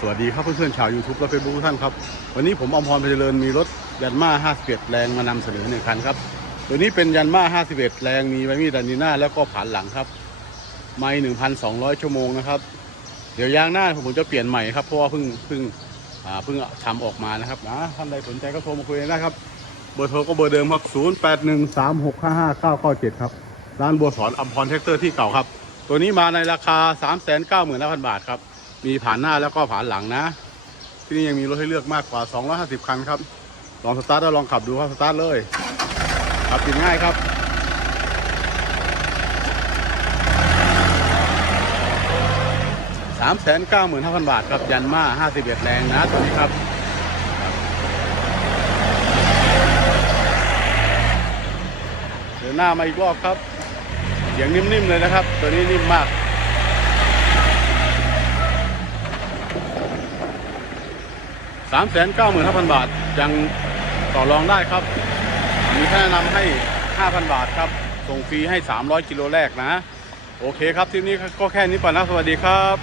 สวัสดีครับเพื่อนๆชาว YouTube และเฟซบุ๊กทุกท่านครับ วันนี้ผมอมพรเพชรเจริญมีรถยันมา51 แรงมานำเสนอหนึ่งคันครับตัวนี้เป็นยันมา51 แรงมีไวมีดันนีหน้าแล้วก็ผ่านหลังครับ ไม่1,200 ชั่วโมงนะครับ เดี๋ยวยางหน้าผมจะเปลี่ยนใหม่ครับเพราะว่าเพิ่งเพิ่งอ่าเพิ่งทำออกมานะครับนะท่านใดสนใจก็โทรมาคุยได้ครับเบอร์โทรก็เบอร์เดิมครับ0813655997ครับร้านบัวสอนอัมพรแท็กเตอร์ที่เก่าครับ ตัวนี้มาในราคา 395,000บาทครับ มีผ่านหน้าแล้วก็ผ่านหลังนะ ที่นี่ยังมีรถให้เลือกมากกว่า 250 คันครับ ลองสตาร์ทแล้วลองขับดูครับสตาร์ทเลยขับติดง่ายครับ3 9 5 0 0 0บาทครับยันมา51แรงนะตัวนี้ครับ เดินหน้ามาอีกรอบครับเสียงนิ่มๆเลยนะครับ ตัวนี้นิ่มมาก สามแสนเก้าหมื่นห้าพันบาท ยังต่อรองได้ครับมีค่าแนะนำให้ห้าพันบาทครับ ส่งฟรีให้สามร้อยกิโลแรกนะ โอเคครับทีนี้ก็แค่นี้ก่อนนะ สวัสดีครับ